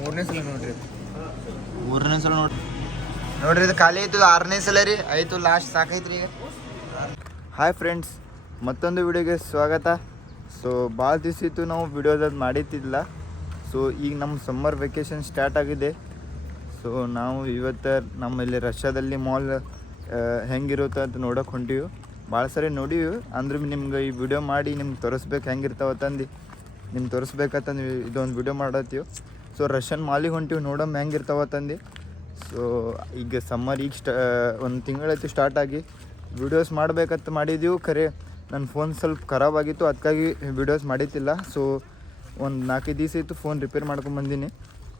ಮೂರನೇ ಸಲ ನೋಡ್ರಿ ನೋಡ್ರಿ ಇದು ಖಾಲಿ ಆಯ್ತು. 6ನೇ ಸಲ ರೀ ಆಯಿತು, ಲಾಸ್ಟ್ ಸಾಕೈತ್ರಿ ಈಗ. ಹಾಯ್ ಫ್ರೆಂಡ್ಸ್, ಮತ್ತೊಂದು ವಿಡಿಯೋಗೆ ಸ್ವಾಗತ. ಸೊ ಭಾಳ ದಿವಸ ಇತ್ತು ನಾವು ವಿಡಿಯೋದದು ಮಾಡಿದ್ದಿಲ್ಲ. ಸೊ ಈಗ ನಮ್ಮ ಸಮ್ಮರ್ ವೆಕೇಷನ್ ಸ್ಟಾರ್ಟ್ ಆಗಿದೆ. ಸೊ ನಾವು ಇವತ್ತು ನಮ್ಮಲ್ಲಿ ರಷ್ಯಾದಲ್ಲಿ ಮಾಲ್ ಹೆಂಗಿರುತ್ತೆ ಅಂತ ನೋಡೋಕೆ ಹೊಂಟೀವಿ. ಭಾಳ ಸರಿ ನೋಡೀವಿ, ಅಂದ್ರೆ ನಿಮ್ಗೆ ಈ ವಿಡಿಯೋ ಮಾಡಿ ನಿಮ್ಗೆ ತೋರಿಸ್ಬೇಕು ಹೆಂಗಿರ್ತಾವತ್ತಂದು ನಿಮ್ಗೆ ತೋರಿಸ್ಬೇಕಂತಂದು ಇದೊಂದು ವಿಡಿಯೋ ಮಾಡತ್ತೀವಿ. ಸೊ ರಷ್ಯನ್ ಮಾಲಿಗೆ ಹೊಂಟೀವಿ, ನೋಡೋಣ ಹೆಂಗಿರ್ತಾವತ್ತಂದು. ಸೊ ಈಗ ಸಮ್ಮರ್ ಈಗ ಒಂದು ತಿಂಗಳಾಯ್ತು ಸ್ಟಾರ್ಟ್ ಆಗಿ. ವಿಡಿಯೋಸ್ ಮಾಡ್ಬೇಕಂತ ಮಾಡಿದ್ದೀವಿ, ಖರೆ ನನ್ನ ಫೋನ್ ಸ್ವಲ್ಪ ಖರಾಬಾಗಿತ್ತು, ಅದಕ್ಕಾಗಿ ವಿಡಿಯೋಸ್ ಮಾಡಿದ್ದಿಲ್ಲ. ಸೊ ಒಂದು 4 ದಿವಸ ಇತ್ತು ಫೋನ್ ರಿಪೇರ್ ಮಾಡ್ಕೊಂಬಂದೀನಿ.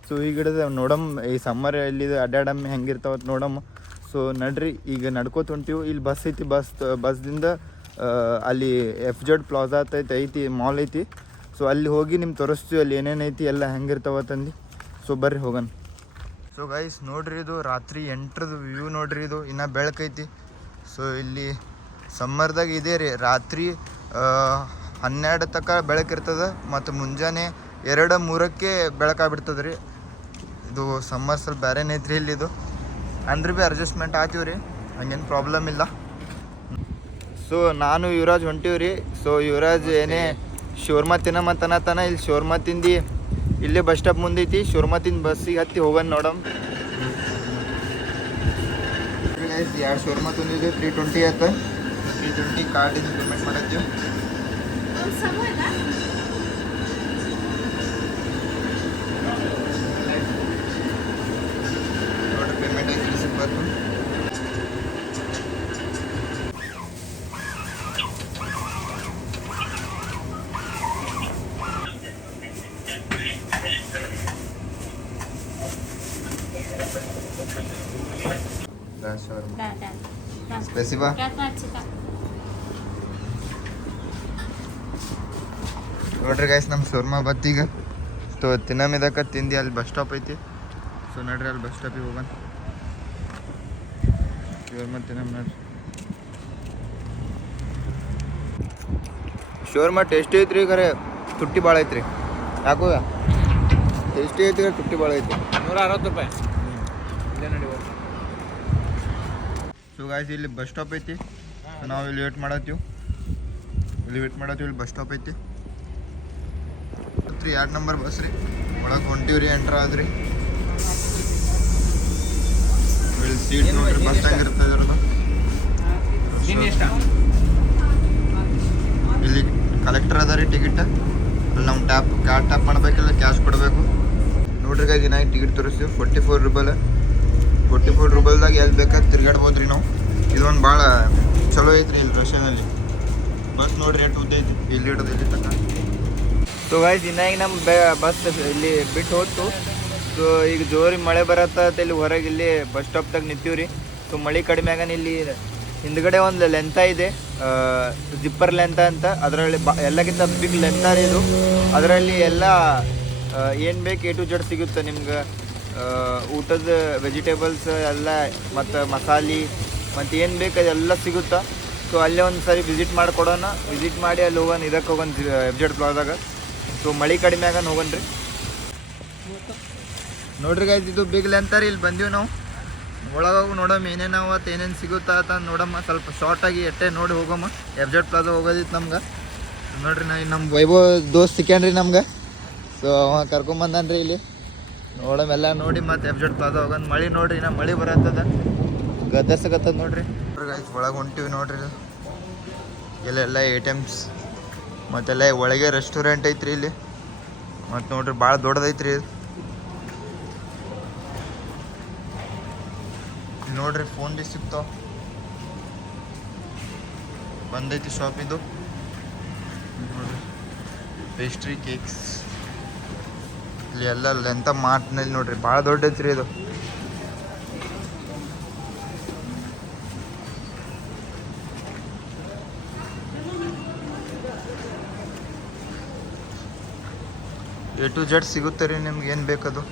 ಸೊ ಈಗ ಹಿಡಿದು ನೋಡಮ್ಮ ಈ ಸಮ್ಮರ್ ಎಲ್ಲಿ ಅಡ್ಡಾಡಮ್ಮ ಹೆಂಗಿರ್ತಾವತ್ತು ನೋಡಮ್ಮ. ಸೊ ನಡ್ರಿ ಈಗ ನಡ್ಕೋತ ಹೊಂಟೀವಿ. ಇಲ್ಲಿ ಬಸ್ ಐತಿ, ಬಸ್ದಿಂದ ಅಲ್ಲಿ FZ ಪ್ಲಾಜಾ ಐತಿ ಮಾಲ್ ಐತಿ. ಸೊ ಅಲ್ಲಿ ಹೋಗಿ ನಿಮ್ಗೆ ತೋರಿಸ್ತೀವಿ ಅಲ್ಲಿ ಏನೇನು ಐತಿ ಎಲ್ಲ ಹೆಂಗಿರ್ತಾವತ್ತಂದು. ಸೊ ಬರ್ರಿ ಹೋಗೋಣ. ಸೊ ಗೈಸ್ ನೋಡ್ರಿ, ಇದು ರಾತ್ರಿ 8ರ ವ್ಯೂ ನೋಡ್ರಿ. ಇದು ಇನ್ನೂ ಬೆಳಕೈತಿ. ಸೊ ಇಲ್ಲಿ ಸಮ್ಮರ್ದಾಗ ಇದೆ ರೀ, ರಾತ್ರಿ 12 ತನಕ ಬೆಳಕಿರ್ತದೆ ಮತ್ತು ಮುಂಜಾನೆ 2-3ಕ್ಕೆ ಬೆಳಕಾಗ್ಬಿಡ್ತದೆ ರೀ. ಇದು ಸಮ್ಮರ್ ಸ್ವಲ್ಪ ಬೇರೆನೇ ಐತ್ರಿ ಇಲ್ಲಿ. ಇದು ಅಂದ್ರೆ ಭೀ ಅಡ್ಜಸ್ಟ್ಮೆಂಟ್ ಆಗ್ತೀವಿ ರೀ, ಹಂಗೇನು ಪ್ರಾಬ್ಲಮ್ ಇಲ್ಲ. ಸೊ ನಾನು ಯುವರಾಜ್ ಹೊಂಟೀವಿ ರೀ. ಸೊ ಯುವರಾಜ್ ಏನೇ ಶೋರ್ಮಾ ತಿನ್ನಮಂತನತನ, ಇಲ್ಲಿ ಶೋರ್ಮಾ ತಿಂದು ಇಲ್ಲೇ ಬಸ್ ಸ್ಟಾಪ್ ಮುಂದೈತಿ. ಶೋರ್ಮಾ ತಿಂದು ಬಸ್ಸಿಗೆ ಹತ್ತಿ ಹೋಗೋಣ ನೋಡಮ್. 2 ಶೋರ್ಮಾ ತಂದಿದ್ದೀವಿ, 320 ಆಯ್ತು. 320 ಕಾರ್ಡಿಂದ ಪೇಮೆಂಟ್ ಮಾಡಿದ್ದೀವಿ. ನೋಡ್ರಿ ಪೇಮೆಂಟ್ ಆಯ್ತು, ರಿಸಿಪ್ಟ್ ಬಂತು. Спасибо. ನೋಡ್ರಿ ಗೈಸ್, ನಮ್ಮ ಶೋರ್ಮಾ ಬತ್ತೀಗ. ಸೊ ತಿನ್ನಮಿದಕ್ಕೆ ತಿಂದು ಅಲ್ಲಿ ಬಸ್ ಸ್ಟಾಪ್ ಐತಿ. ಸೊ ನೋಡ್ರಿ ಅಲ್ಲಿ ಬಸ್ ಸ್ಟಾಪಿಗೆ ಹೋಗೋಣ. ಶೋರ್ಮಾ ತಿನ್ನಮ್ ನೋಡ್ರಿ. ಶೋರ್ಮಾ ಟೇಸ್ಟಿ ಐತ್ರಿ, ಖರೆ ತುಟ್ಟಿ ಭಾಳ ಐತ್ರಿ. ಯಾಕೋ ಟೇಸ್ಟಿ ಐತಿ, ತುಟ್ಟಿ ಭಾಳ ಐತಿ. 160 ರೂಪಾಯಿ. ಇಲ್ಲೇ ನೋಡಿ. ಸೊ ಗಾಯ್ಸ್ ಇಲ್ಲಿ ಬಸ್ ಸ್ಟಾಪ್ ಐತಿ. ನಾವು ಇಲ್ಲಿ ವೇಟ್ ಮಾಡತ್ತೀವಿ. ಇಲ್ಲಿ ಬಸ್ ಸ್ಟಾಪ್ ಐತಿ. 2 ನಂಬರ್ ಬಸ್ ರೀ. ಒಳಗೆ ಹೊಂಟೀವಿ ರೀ, ಎಂಟ್ರ್ ಆದ್ರಿ. ಇಲ್ಲಿ ಸೀಟ್ ನೋಡ್ರಿ, ಬಸ್ ಸ್ಟ್ಯಾಂಡ್ ಇರ್ತದೆ. ಇಲ್ಲಿ ಕಲೆಕ್ಟರ್ ಅದ ರೀ ಟಿಕೆಟ್. ಅಲ್ಲಿ ನಾವು ಕಾರ್ಡ್ ಟ್ಯಾಪ್ ಮಾಡಬೇಕಿಲ್ಲ, ಕ್ಯಾಶ್ ಕೊಡಬೇಕು. ನೋಡ್ರಿ ಗಾಯ್ಸ್, ದಿನ ಟಿಕೆಟ್ ತೋರಿಸ್ತೀವಿ. 44 ರೂಪಾಯಿ. 44 ರೂಪಾಯಿದಾಗ ಎಲ್ಲಿ ಬೇಕಾದ್ರೆ ತಿರ್ಗಾಡ್ಬೋದು ರೀ ನಾವು. ಇದೊಂದು ಭಾಳ ಚಲೋ ಐತ್ರಿ ಇಲ್ಲಿ ರಷ್ಯಾನಲ್ಲಿ. ಬಸ್ ನೋಡ್ರಿ ಎಷ್ಟು ಉದ್ದ ಐತಿ, ಇಲ್ಲಿ ಹಿಡಿದು ಇಲ್ಲಿ ತನಕ. ಸೊ ಗಾಯ್ಸ್, ಇನ್ನ ಈಗ ನಮ್ಮ ಬಸ್ ಇಲ್ಲಿ ಬಿಟ್ಟು ಹೋಯ್ತು. ಸೊ ಈಗ ಜೋರಿ ಮಳೆ ಬರತ್ತ ಇಲ್ಲಿ ಹೊರಗೆ ಇಲ್ಲಿ ಬಸ್ ಸ್ಟಾಪ್ದಾಗ ನಿಂತೀವಿ ರೀ. ಸೊ ಮಳೆ ಕಡಿಮೆ ಆಗನ ಇಲ್ಲಿ ಹಿಂದ್ಗಡೆ ಒಂದು ಲೆಂತ ಇದೆ, ಜಿಪ್ಪರ್ ಲೆಂತ ಅಂತ. ಅದರಲ್ಲಿ ಎಲ್ಲಕ್ಕಿಂತ ಬಿಗ್ ಲೆಂತ ರೀ ಇದು. ಅದರಲ್ಲಿ ಎಲ್ಲ ಏನು ಬೇಕು A to Z ಸಿಗುತ್ತೆ ನಿಮ್ಗೆ. ಊಟದ ವೆಜಿಟೇಬಲ್ಸ್ ಎಲ್ಲ ಮತ್ತು ಮಸಾಲೆ ಮತ್ತು ಏನು ಬೇಕು ಅದೆಲ್ಲ ಸಿಗುತ್ತಾ. ಸೊ ಅಲ್ಲೇ ಒಂದು ಸರಿ ವಿಸಿಟ್ ಮಾಡಿಕೊಡೋಣ. ವಿಸಿಟ್ ಮಾಡಿ ಅಲ್ಲಿ ಹೋಗೋಣ, ಇದಕ್ಕೆ ಹೋಗೋಣ FZ ಪ್ಲಾಜಾಗ. ಸೊ ಮಳೆ ಕಡಿಮೆ ಆಗೋಣ ಹೋಗೋಣ ರೀ. ನೋಡ್ರಿ ಗಾಯ್ಸ್, ಇದು ಬಿಗ್ ಲೆಂತ್ ರೀ. ಇಲ್ಲಿ ಬಂದೀವಿ ನಾವು. ಒಳಗೋಗಿ ನೋಡಮ್ಮ ಏನೇನು ಅವತ್ತು ಏನೇನು ಸಿಗುತ್ತಾ ಅಂತ ನೋಡಮ್ಮ. ಸ್ವಲ್ಪ ಶಾರ್ಟಾಗಿ ಎಟ್ಟೆ ನೋಡಿ ಹೋಗಮ್ಮ. FZ ಪ್ಲಾಜಾ ಹೋಗೋದಿತ್ತು ನಮ್ಗೆ. ನೋಡ್ರಿ ನಮ್ಮ ವೈಭವ್ ದೋಸ್ತ್ ಸಿಕ್ಯಾನ್ರಿ ನಮ್ಗೆ. ಸೊ ಅವ ಕರ್ಕೊಂಬಂದನ್ರಿ ಇಲ್ಲಿ. ನೋಡಮ್ಮೆಲ್ಲ ನೋಡಿ ಮತ್ತೆ FZ ಪ್ಲಾಜಾ ಹೋಗೋಣ. ಮಳೆ ನೋಡ್ರಿ, ನಾ ಮಳೆ ಬರತ್ತದ, ಗದ್ದಸಗತ್ತದ ನೋಡ್ರಿ. ಗಾಯ್ಸ್ ಒಳಗೆ ಹೊಂಟೀವಿ ನೋಡ್ರಿ. ಇಲ್ಲೆಲ್ಲ ATMs ಮತ್ತೆಲ್ಲ ಒಳಗೆ ರೆಸ್ಟೋರೆಂಟ್ ಐತ್ರಿ ಇಲ್ಲಿ. ಮತ್ತು ನೋಡ್ರಿ ಭಾಳ ದೊಡ್ಡದೈತ್ರಿ ಇದು. ನೋಡ್ರಿ ಫೋನ್ ಬಿ ಸಿಗ್ತಾವ. ಬಂದೈತಿ ಶಾಪ್ ಇದು. ನೋಡ್ರಿ ಪೇಸ್ಟ್ರಿ ಕೇಕ್ಸ್ ಇಲ್ಲಿ ಎಲ್ಲ ಎಂಥ ಮಾರ್ಟ್ನಲ್ಲಿ ನೋಡ್ರಿ ಭಾಳ ದೊಡ್ಡ ಐತ್ರಿ ಇದು. A to Z ಸಿಗುತ್ತೆ ರೀ ನಿಮ್ಗೆ ಏನು ಬೇಕದು.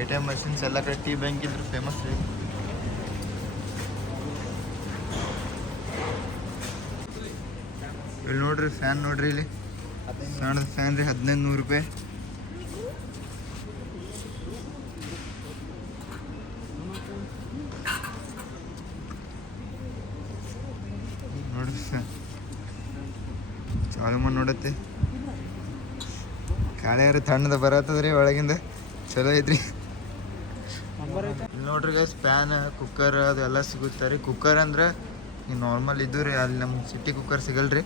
ATM ಮಷಿನ್ಸ್ ಎಲ್ಲ ಕಡೆ. ಟಿ ಬ್ಯಾಂಕ್ ಇದ್ರೆ ಫೇಮಸ್ ರೀ. ಇಲ್ಲಿ ನೋಡ್ರಿ ಫ್ಯಾನ್ ನೋಡ್ರಿ ಇಲ್ಲಿ ಸಣ್ಣ ಫ್ಯಾನ್ ರೀ 1500 ರೂಪಾಯಿ. ನೋಡ್ರಿ ಫ್ಯಾನ್ ಚಾಲು ಮಾಡಿ ನೋಡತ್ತೆ. ಕಾಳೆಯಾರ ತಣ್ಣದ ಬರತ್ತದ್ರಿ ಒಳಗಿಂದ, ಚಲೋ ಐತ್ರಿ. ಇಲ್ಲಿ ನೋಡ್ರಿ ಗೈಸ್ ಪ್ಯಾನ್, ಕುಕ್ಕರ್ ಅದೆಲ್ಲ ಸಿಗುತ್ತೆ ರೀ. ಕುಕ್ಕರ್ ಅಂದ್ರೆ ಈ ನಾರ್ಮಲ್ ಇದು ರೀ, ಅಲ್ಲಿ ನಮ್ಗೆ ಸಿಟಿ ಕುಕ್ಕರ್ ಸಿಗಲ್ರಿ.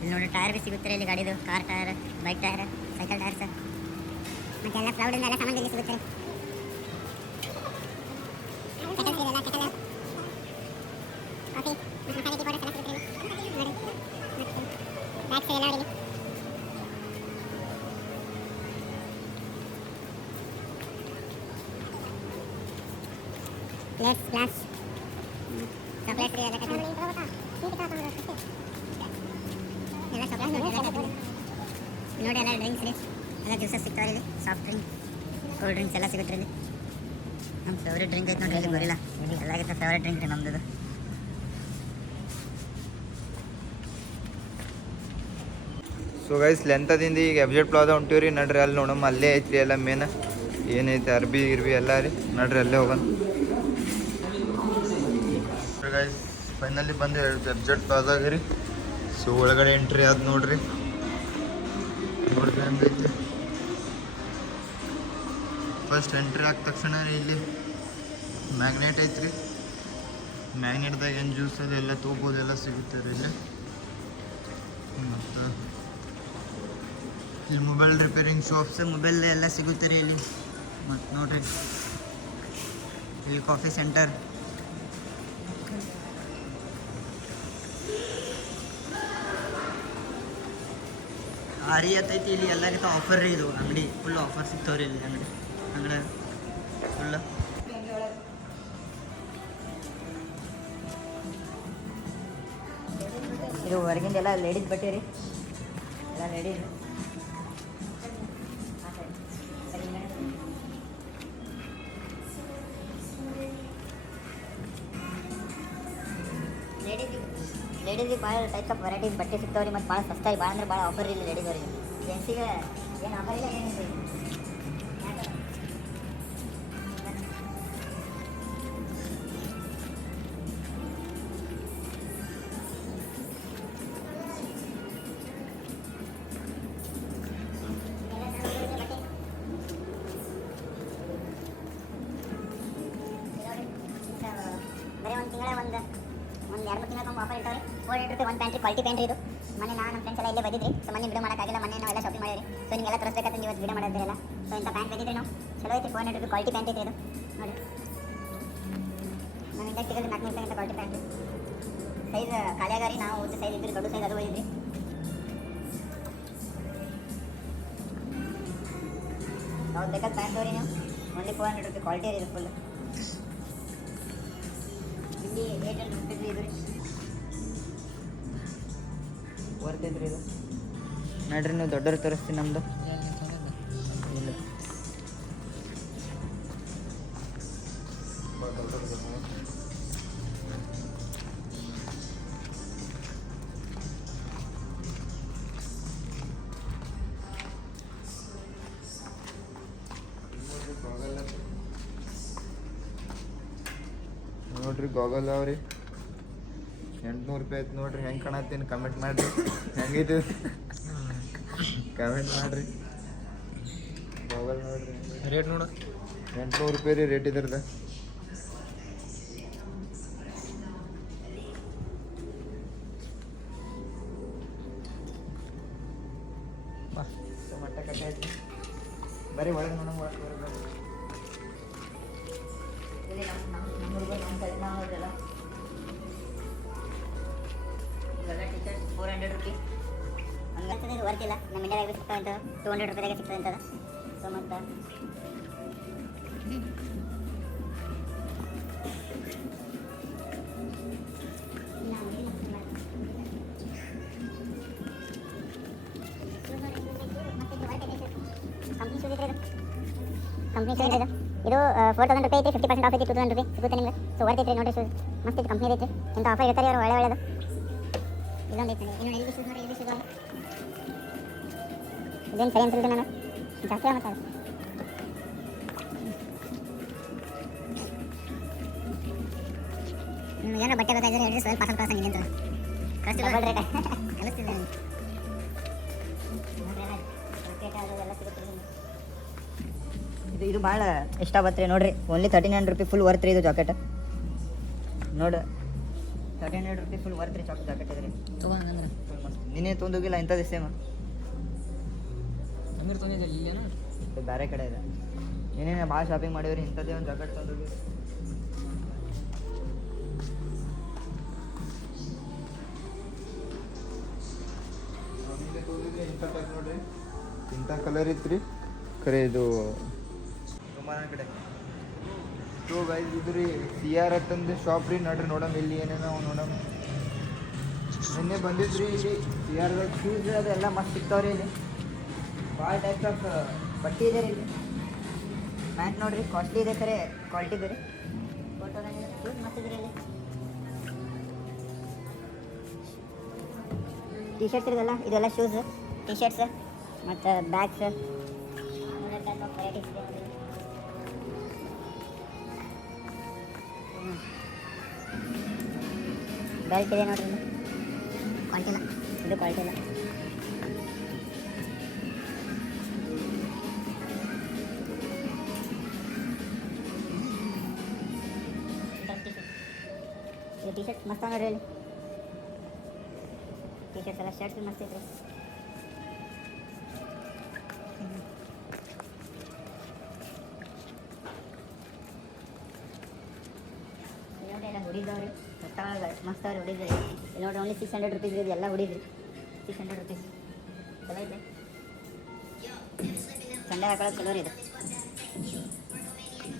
ಇಲ್ಲಿ ನೋಡಿ ಟೈರ್ ಬಿ ಸಿಗುತ್ತೆ ಇಲ್ಲಿ ಗಾಡಿದು, car tyre, bike tyre, cycle tyres ಮತ್ತೆಲ್ಲ ಕ್ಲೌಡಿಂದ ಎಲ್ಲ ಸಾಮಾನು ಇಲ್ಲಿ ಸಿಗುತ್ತೆ. ಪ್ಲೇಟ್ಸ್, ಗ್ಲಾಸ್, ಚಾಕ್ಲೇಟ್ ರೀ ಎಲ್ಲ ಕಟ್ಟಿ ಎಲ್ಲ ಚಾಕ್ಲೇಟ್ ನೋಡಿ ಎಲ್ಲ ಡ್ರಿಂಕ್ಸ್ ರೀ, ಎಲ್ಲ ಜ್ಯೂಸಸ್ ಸಿಗ್ತಾವೆ ಇಲ್ಲಿ, ಸಾಫ್ಟ್ ಡ್ರಿಂಕ್, ಕೂಲ್ ಡ್ರಿಂಕ್ಸ್ ಎಲ್ಲ ಸಿಗುತ್ತೆ ಇಲ್ಲಿ. ನಮ್ಮ ಫೇವ್ರೇಟ್ ಡ್ರಿಂಕ್ ಐತೆ ನೋಡ್ರಿ ಇಲ್ಲಿ ಗೊರಿಲ್ಲ, ಎಲ್ಲಾಗಿತ್ತ ಫೇವ್ರೇಟ್ ಡ್ರಿಂಕ್ ರೀ ನಮ್ದು. ಸೊ ಗೈಸ್ ಲೆಂತದಿಂದ ಈಗ ಎಬ್ಜೆಟ್ ಪ್ಲಾದ ಹೊಂಟಿವ್ರಿ. ನಡ್ರಿ ಅಲ್ಲಿ ನೋಡಮ್ಮ, ಅಲ್ಲೇ ಐತ್ರಿ ಎಲ್ಲ ಮೇನ್ ಏನೈತೆ ಅರ್ಬಿ ಗಿರ್ಬಿ ಎಲ್ಲ ರೀ. ನಡ್ರಿ ಅಲ್ಲೇ ಹೋಗೋಣ. ಗೈಸ್ ಫೈನಲಿ ಬಂದು ಎಬ್ಜೆಟ್ ಪ್ಲಾದಾಗ ರೀ. ಸೊ ಒಳಗಡೆ ಎಂಟ್ರಿ ಆದ್ ನೋಡ್ರಿ, ನೋಡ್ರಿ ಹಂಗೈತೆ. ಫಸ್ಟ್ ಎಂಟ್ರಿ ಆದ ತಕ್ಷಣ ಇಲ್ಲಿ ಮ್ಯಾಗ್ನೆಟ್ ಐತ್ರಿ. ಮ್ಯಾಗ್ನೆಟ್ದಾಗ ಏನು ಜ್ಯೂಸ್ ಅದು ಎಲ್ಲ ತೊಗೋಬೋದು, ಎಲ್ಲ ಸಿಗುತ್ತೆ ರೀ ಇಲ್ಲಿ. ಮತ್ತು ಇಲ್ಲಿ ಮೊಬೈಲ್ ರಿಪೇರಿಂಗ್ ಶಾಪ್ಸ್, ಮೊಬೈಲ್ ಎಲ್ಲ ಸಿಗುತ್ತೆ ರೀ ಇಲ್ಲಿ. ಮತ್ತು ನೋಡ್ರಿ ಇಲ್ಲಿ ಕಾಫಿ ಸೆಂಟರ್, ಆರಿ ಐತಿ ಇಲ್ಲಿ. ಎಲ್ಲರಿಗೂ ಆಫರ್ ರೀ ಇದು ಅಂಗಡಿ, ಫುಲ್ ಆಫರ್ ಸಿಗ್ತಾವ್ರಿ ಇಲ್ಲಿ ಅಂಗಡಿ ಫುಲ್. ಇದು ಹೊರಗಿಂದ ಎಲ್ಲ ಲೇಡೀಸ್ ಬಟ್ಟೆ ರೀ, ಎಲ್ಲ ಲೇಡೀಸ್. ಲೇಡೀಸಿಗೆ ಭಾಳ ಟೈಪ್ಸ್ ಆಫ್ ವೆರೈಟೀಸ್ ಬಟ್ಟೆ ಸಿಗ್ತಾವ್ರಿ. ಮತ್ತು ಭಾಳ ಸಸ್ತಾಗಿ, ಭಾಳ ಅಂದ್ರೆ ಭಾಳ ಆಫರ್ ಇಲ್ಲ ಲೇಡೀಸ್ ಅವರಿಗೆ. ಜೆಂಟ್ಸಿಗೆ ಏನು ಆಫರ್ ಇಲ್ಲ, ಏನಿಲ್ಲ ರೀ. ಬರೀ ಒಂದು ತಿಂಗಳ ಒಂದು 2-3 ತಿಂಗಳ ಆಫರ್ ಇರ್ತಾವೆ. 400 ರೂಪಾಯಿ ಒಂದು ಪ್ಯಾಂಟ್ ರೀ, ಕ್ವಾಲಿಟಿ ಪ್ಯಾಂಟ್ ರೀ ಇದು. ಮೊನ್ನೆ ನಮ್ಮ ಫ್ರೆಂಡ್ಸ್ ಎಲ್ಲ ಇಲ್ಲೇ ಬಂದಿದ್ರಿ. ಸೊ ಮೊನ್ನೆ ವಿಡಿಯೋ ಮಾಡೋಕ್ಕಾಗಿಲ್ಲ, ಮೊನ್ನೆ ನಾವೆಲ್ಲ ಶಾಪಿಂಗ್ ಮಾಡಿರಿ. ಸೊ ನಿಮಗೆಲ್ಲ ತೋರಿಸ್ಬೇಕಂತ ಇವತ್ತು ವಿಡಿಯೋ ಮಾಡಿದ್ರಲ್ಲ. ಸೊ ಇಂಥ ಪ್ಯಾಂಟ್ ಬಂದಿದ್ರಿ ನಾವು, ಚಲೋ ಐತಿ. 400 ರೂಪಾಯಿ ಕ್ವಾಲಿಟಿ ಪ್ಯಾಂಟ್ ಐತಿ ಇದು ನೋಡಿ. ನಾವು ಇಂದ ಸಿಗೋದು 400 ರೂಪಾಯಿ ಅಂತ ಕ್ವಾಲಿಟಿ ಪ್ಯಾಂಟ್. ಸೈಜ್ ಖಾಲಿ ಆಗಾರಿ, ನಾವು ಒಂದು ಸೈಜ್ ಇದ್ರಿ, ದೊಡ್ಡ ಸೈಜ್ ಅದು ಒಯ್ದಿದ್ರಿ. ಅವ್ರು ಬೇಕಾದ ಪ್ಯಾಂಟ್ ತೋರಿ ನೀವು, ಓನ್ಲಿ 400 ರೂಪಾಯಿ ಕ್ವಾಲಿಟಿ ಇದೆ ಫುಲ್. ಇಲ್ಲಿ 800 ರೂಪಾಯಿ ಇದು ರೀ, ಬರ್ತೈತ್ರಿ ಇದು. ನೋಡ್ರಿ ನೀವು ದೊಡ್ಡವ್ರಿಗೆ ತೋರಿಸ್ತೀನಿ ನಮ್ಮದು ಇಲ್ಲ. ನೋಡ್ರಿ ಗಾಗಲ್ ಅವ್ರಿ 800 ರೂಪಾಯಿ ಐತೆ ನೋಡ್ರಿ. ಹೆಂಗೆ ಕಾಣತ್ತೀನಿ ಕಮೆಂಟ್ ಮಾಡಿರಿ, ಹೆಂಗೈತಿ ಕಮೆಂಟ್ ಮಾಡಿರಿ. ಗಾಗಲ್ ನೋಡ್ರಿ, ರೇಟ್ ನೋಡು 800 ರೂಪಾಯಿ ರೀ ರೇಟ್ ಇದ್ರದ. ಮಟ್ಟ ಕಟ್ಟ ಐತಿ, ಬರೀ ಒಳಗೆ ನೋಡೋಣ. ನಮ್ಮ ಹುಡುಗರು ನಮ್ಮ ಕಡೆ ನಾವೆಲ್ಲ ಇವೆಲ್ಲ ಟಿ ಶರ್ಟ್ 400 ರೂಪಾಯಿ ಹಂಗಂತಂದ್ರೆ ಇದು ವರ್ಕ್ ಇಲ್ಲ. ನಮ್ಮ ಇಂಡಿಯಾದಾಗ ಸಿಗ್ತಾವೆ ಅಂತ 200 ರೂಪಾಯಿದಾಗ ಸಿಗ್ತದೆ ಅಂತದ. ಸೊ ಮತ್ತು ಕಂಪ್ನಿ ಶೂಸ್ ಇದೆ, ಕಂಪ್ನಿ ಶೂಸ್ ಇದೆ. ಇದು 4000 ರೂಪಾಯಿ ಐತಿ, 50% ಆಫ್ ಐತಿ, 2000 ರೂಪಾಯಿ ಸಿಗುತ್ತೆ ನಿಮ್ಗೆ. ಸೊ ವರ್ತ್ ಐತ್ರಿ ನೋಡಿರಿ ಶೂಸ್, ಮಸ್ತ್ ಐತಿ, ಕಂಪ್ನಿ ಐತಿ. ಇಂಥ ಆಫರ್ ಇರ್ತಾರೆ ಯಾರು ಒಳ್ಳೆ ಒಳ್ಳೆದು. ಇದೊಂದು ಐತಿ ನೋಡಿ, ಇನ್ನು ಎಲ್ಲಿ ಶೂಸ್ ನೋಡಿ, ಎಲ್ಲಿ ಶೂಸ್ ಇದೇನು ಸರಿ ಅನ್ಸಲ್ರಿ ನಾನು ಜಾಸ್ತಿ ಮಾತಾಡ. ನಿಮ್ಗೆ ಏನೋ ಬಟ್ಟೆ ಗೊತ್ತಾಯಿದ್ರೆ ಹೇಳ್ರಿ, ಸ್ವಲ್ಪ ಪಾರ್ಸಲ್ ನಿಂತ ಡಬಲ್ ರೇಟ್ ಕಲಿಸ್ತಿದ್ದೆ ಇದು ಭಾಳ ಇಷ್ಟ ಬತ್ರಿ ನೋಡ್ರಿ. ಓನ್ಲಿ 1300 ರೂಪಾಯಿ ಫುಲ್ ವರ್ತ್ ರೀ ಇದು ಜಾಕೆಟ್. ನೋಡಿ 1300 ರೂಪಾಯಿ ಫುಲ್ ವರ್ತ್ ರೀ ಜಾಕೆಟ್ ಇದ್ರಿ. ತೊಗೊಂಡ್ರೆ ನಿನ್ನೆ ತೊಂದೋಗಿಲ್ಲ ಇಂಥದ್ದು ಸೇಮ್ ಅಮೀರ್ ತೊಗೊಂಡಿದ್ದೆ ಇಲ್ಲೇನು ಬೇರೆ ಕಡೆ ಇದೆ. ಏನೇನು ಭಾಳ ಶಾಪಿಂಗ್ ಮಾಡಿವ್ರಿ, ಇಂಥದ್ದೇ ಒಂದು ಜಾಕೆಟ್ ತೊಂದೋಗಿ. ನೋಡ್ರಿ ಇಂಥ ಕಲರ್ ಇತ್ತು ಖರೆ ಇದು ಕಡೆ. ಸೊ ಗೈಸ್ ಇದು ರೀ CR ಅಂತಂದು ಶಾಪ್ ರೀ. ನೋಡ್ರಿ ನೋಡಮ್ ಇಲ್ಲಿ ಏನೇನೋ ನೋಡಮ್. ನಿನ್ನೆ ಬಂದಿದ್ರಿ ಇಲ್ಲಿ CRದಾಗ ಶೂಸ್ ಅದೆಲ್ಲ ಮಸ್ತ್ ಸಿಗ್ತಾವ್ರಿ. ಇಲ್ಲಿ ಭಾಳ ಟೈಪ್ಸ್ ಆಫ್ ಬಟ್ಟೆ ಇದೆ ರೀ. ಇಲ್ಲಿ ಮ್ಯಾಟ್ ನೋಡ್ರಿ ಕಾಸ್ಟ್ಲಿ ಇದೆ ಖರೆ ಕ್ವಾಲಿಟಿ ಇದೆ ರೀ. ಶೂಸ್ ಮಸ್ತ್ ಇದ್ರಿ ಇಲ್ಲಿ. ಟಿ ಶರ್ಟ್ಸ್ ಇದೆಲ್ಲ, ಇದೆಲ್ಲ ಶೂಸ್, ಟಿ ಶರ್ಟ್ಸ್ ಮತ್ತು ಬ್ಯಾಗ್ಸ್, ವೆರೈಟೀಸ್ ಇದೆ. ಬೆಲ್ಟ್ ಇದೆ ನೋಡ್ರಿ, ಕ್ವಾಲಿಟಿ ಇಲ್ಲ, ಇದು ಕ್ವಾಲಿಟಿ ಇಲ್ಲ. ಇದು ಟಿ ಶರ್ಟ್ ಮಸ್ತ್ ನೋಡ್ರಿ ಇಲ್ಲಿ. ಟಿ ಶರ್ಟ್ಸ್ ಎಲ್ಲ ಶರ್ಟ್ಸ್ ಮಸ್ತ್ ಐತ್ರಿ. ಎಲ್ಲ ಹುಡಿದವ್ರಿ ಮಸ್ತ್ ಅವ್ರಿ ಹುಡಿದ್ರಿ. ಇಲ್ಲಿ ನೋಡ್ರಿ ಓನ್ಲಿ 600 ರೂಪೀಸ್ ಇದೆ ಎಲ್ಲ ಹುಡಿದ್ರಿ. 600 ರೂಪೀಸ್ ಚಲೋ ಐತೆ. ಸಂಡೆ ಹಾಕೊಳ್ಳೋದು ಚಲೋ ರೀ ಇದು.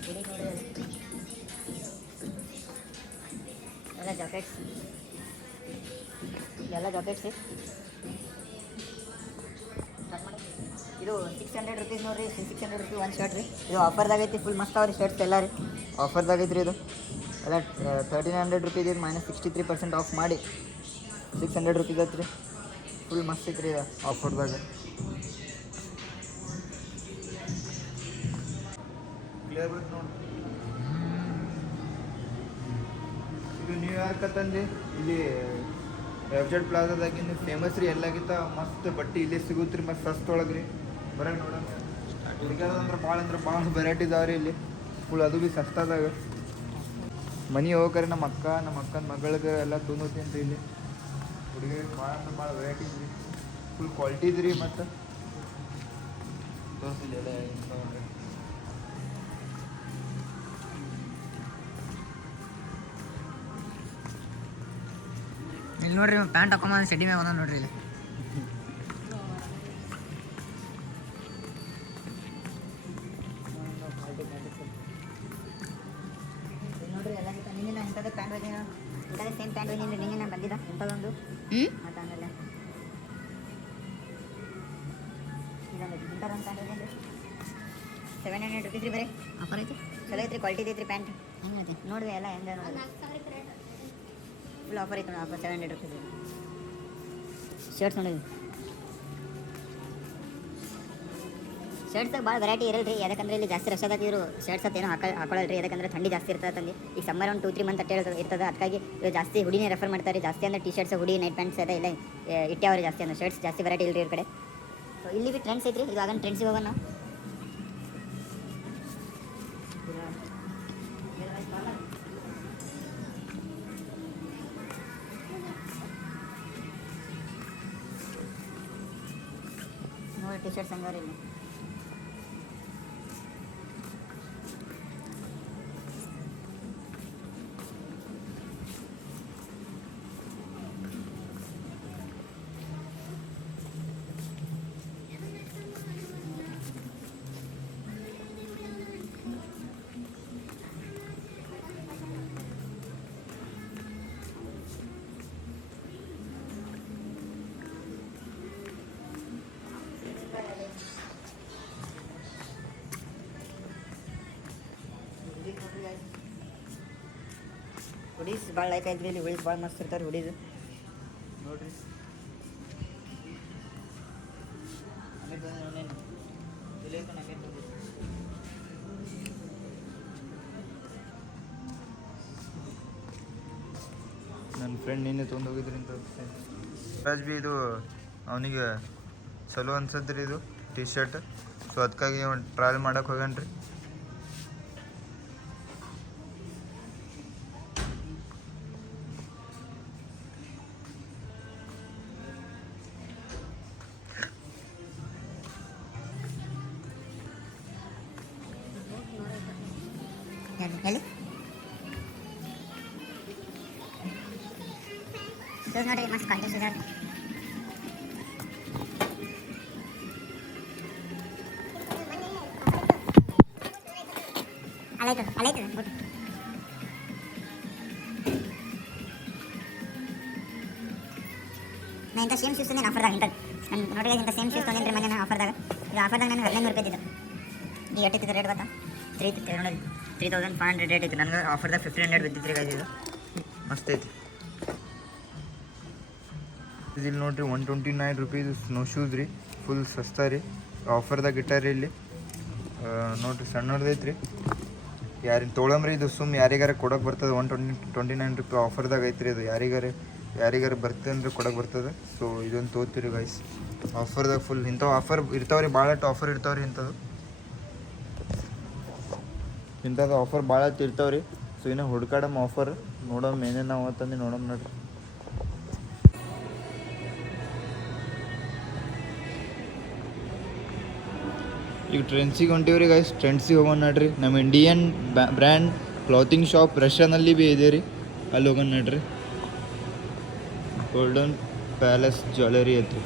ಹುಡಿ ನೋಡ್ರಿ ಎಲ್ಲ ಜಾಕೆಟ್ಸ್, ಎಲ್ಲ ಜಾಕೆಟ್ಸ್ ರೀ. ಇದು 600 ರೂಪೀಸ್ ನೋಡ್ರಿ. 600 ರೂಪೀಸ್ ಒಂದು ಶರ್ಟ್ ರೀ. ಇದು ಆಫರ್ದಾಗ ಐತಿ, ಫುಲ್ ಮಸ್ತ್ ಅವ್ರಿ ಶರ್ಟ್ಸ್ ಎಲ್ಲ ರೀ. ಆಫರ್ದಾಗ ಐತ್ರಿ ಇದು ಎಲ್ಲ. 1300 ರೂಪೀಸ್ ಇದು -63% ಆಫ್ ಮಾಡಿ 600 ರೂಪೀಸ್ ಐತ್ರಿ. ಫುಲ್ ಮಸ್ತ್ ಐತ್ರಿ ಇದು ಆಫರ್ದಾಗ. ಕ್ಲಿಯರ್ ಬರುತ್ತೆ ನೋಡಿ. ಇದು ನ್ಯೂಯಾರ್ಕ್ ಅಂತಂದು ಇಲ್ಲಿ ವೆಬ್ಸೈಟ್ ಪ್ಲಾಜಾದಾಗಿಂದ ಫೇಮಸ್ ರೀ. ಎಲ್ಲಾಗಿಂತ ಮಸ್ತ್ ಬಟ್ಟೆ ಇಲ್ಲಿ ಸಿಗುತ್ತೆ ರೀ, ಮಸ್ತ್ ಸಸ್ತೊಳಗೆ ರೀ. ಬರೋಂಗೆ ನೋಡೋಣ. ಹುಡುಗಿಯದಂದ್ರೆ ಭಾಳ ವೆರೈಟಿ ಇದಾವೆ ರೀ ಇಲ್ಲಿ ಫುಲ್. ಅದು ಭೀ ಸಸ್ತಾದಾಗ. ಮನೆ ಹೋಗ್ತಾರೆ ನಮ್ಮ ಅಕ್ಕನ ಮಗಳಿಗೆ ಎಲ್ಲ ತೊಗೊಂತೀನಿ ರೀ ಇಲ್ಲಿ. ಹುಡುಗಿಗೆ ಭಾಳ ವೆರೈಟಿ ರೀ, ಫುಲ್ ಕ್ವಾಲಿಟಿ ಇದ್ರಿ. ಮತ್ತು ತೋರಿಸಿಲ್ಲ ಎಲ್ಲ ನೋಡ್ರಿ. ಇಲ್ಲಿ ನೋಡ್ರಿ ಪ್ಯಾಂಟ್ ಹಾಕೊಂಬಂದು ಶೆಡ್ಡಿ ಮ್ಯಾಗ ಬಂದ ನೋಡ್ರಿ ಇಲ್ಲಿ. ನೋಡ್ರಿ ಎಲ್ಲ ನಿನ್ನೆ ಇಂಥದ್ದು ಪ್ಯಾಂಟ್ ಬಂದಿನ, ಇಂಥದ್ದು ಸೇಮ್ ಪ್ಯಾಂಟ್ ಬಂದಿನಿ ನಿನ್ನೆ ಬಂದಿದ್ದ ಇಂಥದ್ದೊಂದು. ಮತ್ತು ಆಮೇಲೆ ಇದೊಂದು ಇಂಥದ್ದೊಂದು ಪ್ಯಾಂಟ್ ಬಂದಿದ್ದು 700 ರೂಪೀಸ್ ರೀ. ಬರೀ ಆಫರ್ ಐತಿ, ಚಲೋ ಐತ್ರಿ, ಕ್ವಾಲಿಟಿ ಐತ್ರಿ ಪ್ಯಾಂಟ್. ಹೆಂಗೆ ಐತಿ ನೋಡ್ರಿ ಎಲ್ಲ ಹೆಂಗೆ ನೋಡಿ ಫುಲ್ ಆಫರ್ ಐತೆ ನೋಡಿ. Offer 700 rupees. ಶರ್ಟ್ಸ್ ನೋಡಿದ್ವಿ. ಶರ್ಟ್ಸಾಗ ಭಾಳ ವೆರೈಟಿ ಇರಲ್ಲ ರೀ. ಯಾಕಂದ್ರೆ ಇಲ್ಲಿ ಜಾಸ್ತಿ ರಶ್ ಆದಾಗ ಇವರು ಶರ್ಟ್ಸ್ ಅಂತ ಏನೋ ಹಾಕೊಳ್ಳಲ್ಲ ರೀ. ಯಾಕಂದ್ರೆ ಥಂಡಿ ಜಾಸ್ತಿ ಇರ್ತದೆ ತಂದು. ಈಗ ಸಮ್ಮರ್ ಒಂದು 2-3 ಮಂತ್ ಅಟ್ಟೆ ಇರ್ತದೆ. ಅದಕ್ಕಾಗಿ ಇವರು ಜಾಸ್ತಿ ಹುಡಿನೇ ರೆಫರ್ ಮಾಡ್ತಾರೆ. ಜಾಸ್ತಿ ಅಂದರೆ ಟಿ ಶರ್ಟ್ಸ್, ಹುಡಿ, ನೈಟ್ ಪ್ಯಾಂಟ್ಸ್ ಅದೇ ಇಲ್ಲ ಇಟ್ಟಾವ್ರಿ ಜಾಸ್ತಿ. ಅಂದ್ರೆ ಶರ್ಟ್ಸ್ ಜಾಸ್ತಿ ವೆರೈಟಿ ಇಲ್ರಿ ಇವ್ರ ಕಡೆ. ಸೊ ಇಲ್ಲಿ ಭೀ ಟ್ರೆಂಡ್ಸ್ ಐತ್ರಿ. ಇವಾಗ ಟ್ರೆಂಡ್ಸಿಗೆ ಹೋಗೋಣ ನಾವು. ನೋಡಿ ಟಿ ಶರ್ಟ್ಸ್ ಹಂಗಾರೆ ಇಲ್ಲಿ. ಹುಡೀಸ್ ಭಾಳ ಲೈಕ್ ಆಯ್ತು ಇಲ್ಲಿ ಹುಡೀಸ್ ಭಾಳ ಮಸ್ತ್ ಇರ್ತಾರೆ ಹುಡೀಸ್ ನೋಡ್ರಿ ನನ್ನ ಫ್ರೆಂಡ್ ನಿನ್ನೆ ತೊಗೊಂಡು ಹೋಗಿದ್ರಿ ಅಂತ ರಾಜ್ ಬಿ ಇದು ಅವನಿಗೆ ಚಲೋ ಅನ್ಸದ್ರಿ ಇದು ಟಿ ಶರ್ಟ್ ಸೊ ಅದಕ್ಕಾಗಿ ಒಂದು ಟ್ರಾವೆಲ್ ಮಾಡಕ್ಕೆ ಹೋಗ್ಯಾನ್ರಿ ಎಲ್ಲಿ ಶೂಸ್ ನೋಡ್ರಿ ಮಸ್ತ್ ಕ್ವಾಲಿಟಿ ಶೂಸ್ ಅದ ಅಲೈತು ಬುಟ್ ನಾ ಇಂಥ ಸೇಮ್ ಶೂಸ್ ತಂದೇನು ಆಫರ್ದಾಗ ನಾನು ನೋಡಿದ್ರೆ ಇಂಥ ಸೇಮ್ ಶೂಸ್ ತೊಗೊಂಡ್ರಿ ಮನೆ ನಾನು ಆಫರ್ದಾಗ ಇದು ಆಫರ್ದಾಗ ನನಗೆ 1500 ರೂಪಾಯಿ ಇದ್ದಿದ್ದು ಈಗ ಎಷ್ಟಿತ್ತು ರೇಟ್ ಗೊತ್ತಾ 3500 ರೇಟ್ ಐತಿ ನನಗೆ ಆಫರ್ದಾಗ 1500 ಬಿದ್ದಿತ್ತು ರೀ ಇದು ಮಸ್ತ್ ಐತಿ ಇಲ್ಲಿ ನೋಡ್ರಿ 129 ರುಪೀಸ್ ಸ್ನೋ ಶೂಸ್ ರೀ ಫುಲ್ ಸಸ್ತಾ ರೀ ಆಫರ್ದಾಗ ಇಟ್ಟಾರಿ ಇಲ್ಲಿ ನೋಡ್ರಿ ಸಣ್ಣದೈತ್ರಿ ಯಾರಿನ ತೊಗೊಳಮ್ರಿ ಇದು ಯಾರಿಗಾರ ಕೊಡೋಕೆ ಬರ್ತದೆ 129 ರೂಪಾಯಿ ಆಫರ್ದಾಗ ಐತ್ರಿ ಇದು ಯಾರಿಗಾರ ಬರ್ತದೆ ಅಂದ್ರೆ ಕೊಡೋಕೆ ಬರ್ತದೆ ಸೊ ಇದೊಂದು ತೋತೀರಿ ಗೈಸ್ ಆಫರ್ದಾಗ ಫುಲ್ ಇಂಥವು ಆಫರ್ ಇರ್ತಾವ್ರಿ ಭಾಳಷ್ಟು ಆಫರ್ ಇರ್ತಾವ್ರಿ ಇಂಥದ್ದು ಆಫರ್ ಭಾಳ ಇರ್ತಾವ್ರಿ ಸೊ ಇನ್ನೂ ಹುಡ್ಕಾಡಮ್ಮ ಆಫರ್ ನೋಡಮ್ಮ ಏನೇನು ನಾವು ಅಂತಂದು ನೋಡಮ್ಮ ನೋಡ್ರಿ ಈಗ ಟ್ರೆಂಡ್ಸಿಗೆ ಹೊಂಟಿವ್ರಿ ಗೈಸ್ ಟ್ರೆಂಡ್ಸಿಗೆ ಹೋಗೋಣ ನೋಡ್ರಿ ನಮ್ಮ ಇಂಡಿಯನ್ ಬ್ರ್ಯಾಂಡ್ ಕ್ಲಾತಿಂಗ್ ಶಾಪ್ ರಷ್ಯಾನಲ್ಲಿ ಭೀ ಇದೆ ರೀ ಅಲ್ಲಿ ಹೋಗೋಣ ನೋಡ್ರಿ ಗೋಲ್ಡನ್ ಪ್ಯಾಲೇಸ್ ಜ್ಯುವೆಲರಿ ಐತ್ರಿ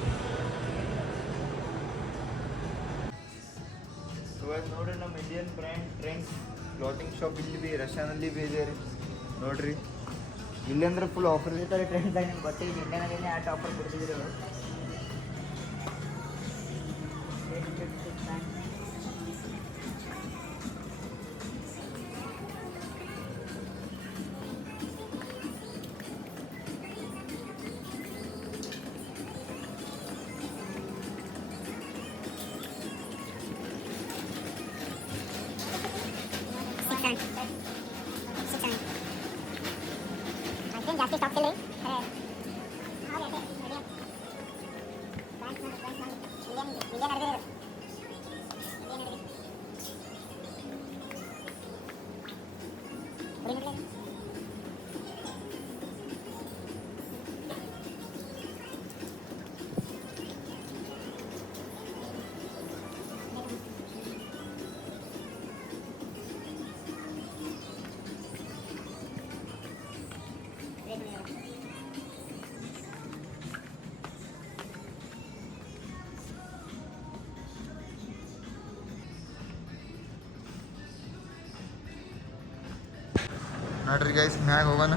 ನೋಡ್ರಿ ನಮ್ಮ Indian brand trends clothing shop ಇಲ್ಲಿ ಭೀ ರಷ್ಯಾನಲ್ಲಿ ಭೀ ಇದೆ ರೀ ನೋಡ್ರಿ ಇಲ್ಲಿ ಅಂದ್ರೆ ಫುಲ್ ಆಫರ್ ಇರ್ತಾರೆ ಟ್ರೆಂಡ್ದಾಗ ನಿಮ್ಗೆ ಗೊತ್ತಿಲ್ಲ ಇಂಡಿಯಾನಲ್ಲಿ ಆಟ ಆಫರ್ ಕೊಡ್ತಿದ್ದೀರಿ ಅವರು ಜಾಸ್ತಿ ಸ್ಟಾಕ್ ಇಲ್ಲ ನೋಡ್ರಿ ಗೈಸ್ ಮ್ಯಾಗ ಹೋಗೋಣ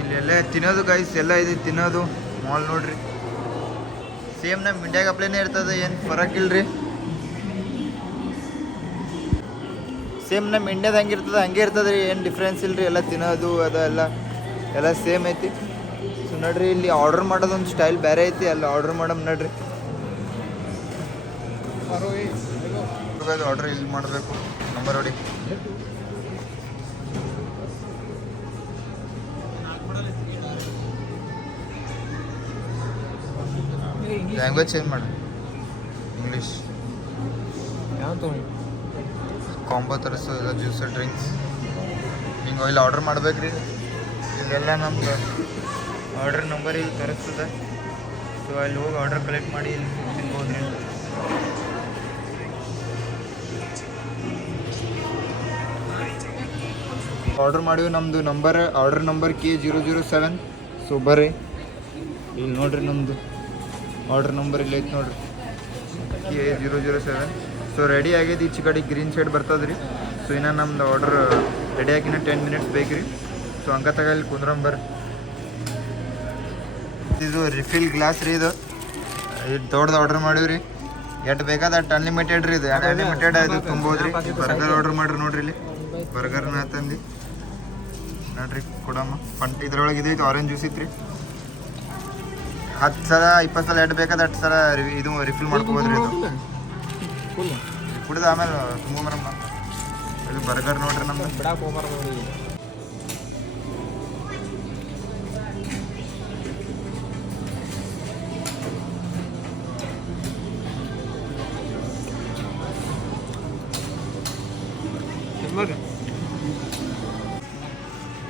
ಇಲ್ಲೆಲ್ಲ ತಿನ್ನೋದು ಗೈಸ್ ಎಲ್ಲ ಇದೆ ತಿನ್ನೋದು ಮಾಲ್ ನೋಡ್ರಿ ಸೇಮ್ ನಮ್ಮ ಇಂಡಿಯಾಗ ಅಪ್ಲೇನೇ ಇರ್ತದೆ ಏನು ಫರಕ್ ಇಲ್ರಿ ಸೇಮ್ ನಮ್ಮ ಇಂಡಿಯಾದ ಹಂಗಿರ್ತದೆ ಹಂಗೆ ಇರ್ತದೆ ರೀ ಏನು ಡಿಫ್ರೆನ್ಸ್ ಇಲ್ರಿ ಎಲ್ಲ ತಿನ್ನೋದು ಎಲ್ಲ ಸೇಮ್ ಐತಿ ಸೊ ನೋಡ್ರಿ ಇಲ್ಲಿ ಆರ್ಡರ್ ಮಾಡೋದೊಂದು ಸ್ಟೈಲ್ ಬೇರೆ ಐತಿ ಅಲ್ಲಿ ಆರ್ಡರ್ ಮಾಡಮ್ ನೋಡ್ರಿ ಆರ್ಡರ್ ಇಲ್ಲಿ ಮಾಡಬೇಕು ನಂಬರ್ ನೋಡಿ ಲ್ಯಾಂಗ್ವೇಜ್ ಚೇಂಜ್ ಮಾಡಿ ಇಂಗ್ಲೀಷ್ ಕಾಂಬೋ ತರಿಸು ಎಲ್ಲ ಜ್ಯೂಸ್ ಡ್ರಿಂಕ್ಸ್ ಹಿಂಗೆ ಇಲ್ಲಿ ಆರ್ಡ್ರ್ ಮಾಡ್ಬೇಕ್ರಿ. ಇದೆಲ್ಲ ನಮ್ದು ಆರ್ಡ್ರ್ ನಂಬರ್ ಇಲ್ಲಿ ತರಿಸ್ತದೆ. ಸೊ ಅಲ್ಲಿ ಹೋಗಿ ಆರ್ಡ್ರ್ ಕಲೆಕ್ಟ್ ಮಾಡಿ ಇಲ್ಲಿ ತಿನ್ಬೋದ್ರಿ. ಆರ್ಡ್ರ್ ಮಾಡಿವಿ. ನಮ್ಮದು ಆರ್ಡ್ರ್ ನಂಬರ್ K007. ಸೊ ಬರ್ರಿ ಇಲ್ಲಿ ನೋಡ್ರಿ, ನಮ್ಮದು ಆರ್ಡ್ರ್ ನಂಬರ್ ಇಲ್ಲಿ ಐತೆ ನೋಡ್ರಿ, K007. ಸೊ ರೆಡಿ ಆಗೈತಿ. ಈಚೆ ಕಡೆ ಗ್ರೀನ್ ಶೇಡ್ ಬರ್ತದೆ ರೀ. ಸೊ ಇನ್ನು ನಮ್ದು ಆರ್ಡ್ರ್ ರೆಡಿ ಆಗಿನ 10 ಮಿನಿಟ್ಸ್ ಬೇಕು ರೀ. ಸೊ ಹಂಗೆ ತಗೊಳ್ಳಿ ಕುಂದ್ರಂಬರ್. ಇದು ರಿಫಿಲ್ ಗ್ಲಾಸ್ ರೀ. ಇದು ದೊಡ್ಡದು ಆರ್ಡ್ರ್ ಮಾಡೀವಿ ರೀ. ಎಷ್ಟು ಬೇಕಾದ ಅಷ್ಟು ಅನ್ಲಿಮಿಟೆಡ್ ರೀ. ಇದು ಅನ್ಲಿಮಿಟೆಡ್ ಇದು ತುಂಬೋದು ರೀ. ಬರ್ಗರ್ ಆರ್ಡ್ರ್ ಮಾಡಿರಿ ನೋಡ್ರಿ, ಇಲ್ಲಿ ಬರ್ಗರ್ನ ತಂದು ನೋಡ್ರಿ ಕೊಡಮ್ಮ. ಇದ್ರೊಳಗೆ ಇದು ಐತೆ ಆರೆಂಜ್ ಜ್ಯೂಸ್ ಇತ್ತು ರೀ. 10 ಸಲ 20 ಸಲ ಎಷ್ಟು ಬೇಕಾದ ಅಷ್ಟು ಸಲ ಇದು ರಿಫಿಲ್ ಮಾಡ್ಕೋಬೋದ್ರಿ. ಇದು ಕುಡಿದು ಆಮೇಲೆ ತುಂಬೋಮರಮ್ಮ. ಇದು ಬರ್ಗರ್ ನೋಡ್ರಿ ನಮ್ದು.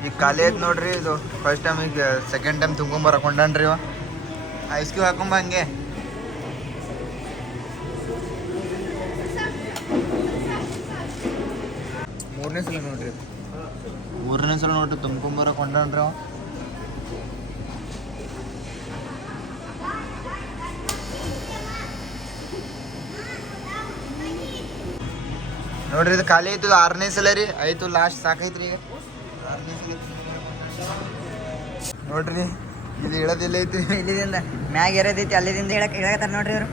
ಈಗ ಖಾಲಿ ಐತೆ ನೋಡ್ರಿ. ಇದು ಫಸ್ಟ್ ಟೈಮ್, ಈಗ ಸೆಕೆಂಡ್ ಟೈಮ್ ತುಂಬ್ಕೊಂಬರ್ ಹಾಕೊಂಡನ್ರಿ ಇವ. ಐಸ್ ಕ್ಯೂಬ್ ಹಾಕೊಂಬ ಹಂಗೆ. ಮೂರನೇ ಸಲ ನೋಡ್ರಿ ತುಂಬ್ಕೊಂಬರ್ ಹಾಕೊಂಡನ್ರಿ ಅವ. ನೋಡ್ರಿ ಇದು ಖಾಲಿ ಆಯ್ತು. 6ನೇ ಸಲ ರೀ. ಆಯ್ತು ಲಾಸ್ಟ್ ಸಾಕೈತ್ರಿ. ಈಗ 6ನೇ ಸಲ ನೋಡ್ರಿ. ಇದು ಹೇಳೋದಿಲ್ಲ ಐತಿ. ಇಲ್ಲಿದಿಂದ ಮ್ಯಾಗ ಇರೋದೈತಿ, ಅಲ್ಲಿದಿಂದ ಹೇಳಕತ್ತಾರ ನೋಡ್ರಿ ಇವರು.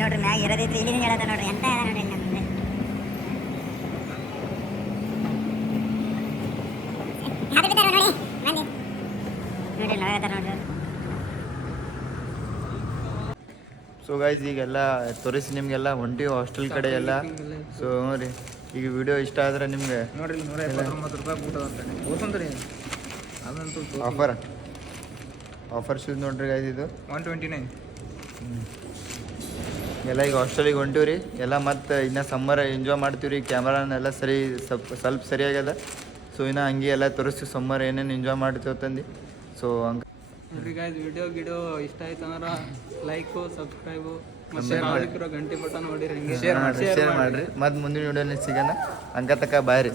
ನೋಡ್ರಿ ಮ್ಯಾಗ ಇರೋದೈತಿ, ಇಲ್ಲಿಂದ ಹೇಳತ್ತ ನೋಡ್ರಿ. ಎಂತ ನೋಡ್ರಿ ನಮ್ದು ನೋಡ್ರಿ ನೋಡತ್ತಾರ ನೋಡ್ರಿ. ಸೊ ಗೈಸ್ ಈಗೆಲ್ಲ ತೋರಿಸಿ ನಿಮಗೆಲ್ಲ ಹೊಂಟಿವಿ ಹಾಸ್ಟೆಲ್ ಕಡೆ ಎಲ್ಲ. ಸೊ ನೋಡ್ರಿ, ಈಗ ವಿಡಿಯೋ ಇಷ್ಟ ಆದ್ರೆ ನಿಮ್ಗೆ ನೋಡ್ರಿ 179 ರೂಪಾಯಿ ಊಟ ಅದಂತೂ ಆಫರ್ ಶೂಸ್ ನೋಡ್ರಿ ಗೈಸ್. ಇದು 129. ಎಲ್ಲ ಈಗ ಹಾಸ್ಟೆಲಿಗೆ ಹೊಂಟಿವಿ ರೀ ಎಲ್ಲ. ಮತ್ತು ಇನ್ನು ಸಮ್ಮರ್ ಎಂಜಾಯ್ ಮಾಡ್ತೀವಿ ರೀ. ಕ್ಯಾಮ್ರಾನೆಲ್ಲ ಸ್ವಲ್ಪ ಸರಿಯಾಗ್ಯದ. ಸೊ ಇನ್ನು ಹಂಗೆ ಎಲ್ಲ ತೋರಿಸ್ತೀವಿ ಸಮ್ಮರ್ ಏನೇನು ಎಂಜಾಯ್ ಮಾಡ್ತೀವಿ ತಂದು. ಸೊ ಹಂಗೆ ನೋಡ್ರಿ ಗಾಯ್ಸ್, ವಿಡಿಯೋ ಇಷ್ಟ ಆಯ್ತು ಅಂದ್ರೆ ಲೈಕು, ಸಬ್ಸ್ಕ್ರೈಬು, ಶೇರ್ ಮಾಡಿ, ಗಂಟೆ ಬಟನ್ ಹೊಡೀರಿ. ಶೇರ್ ಮಾಡಿರಿ. ಮತ್ತು ಮುಂದಿನ ವಿಡಿಯೋನೇ ಸಿಗೋಣ. ಹಂಗೆ ತಕ್ಕ ಬಾಯ್ ರೀ.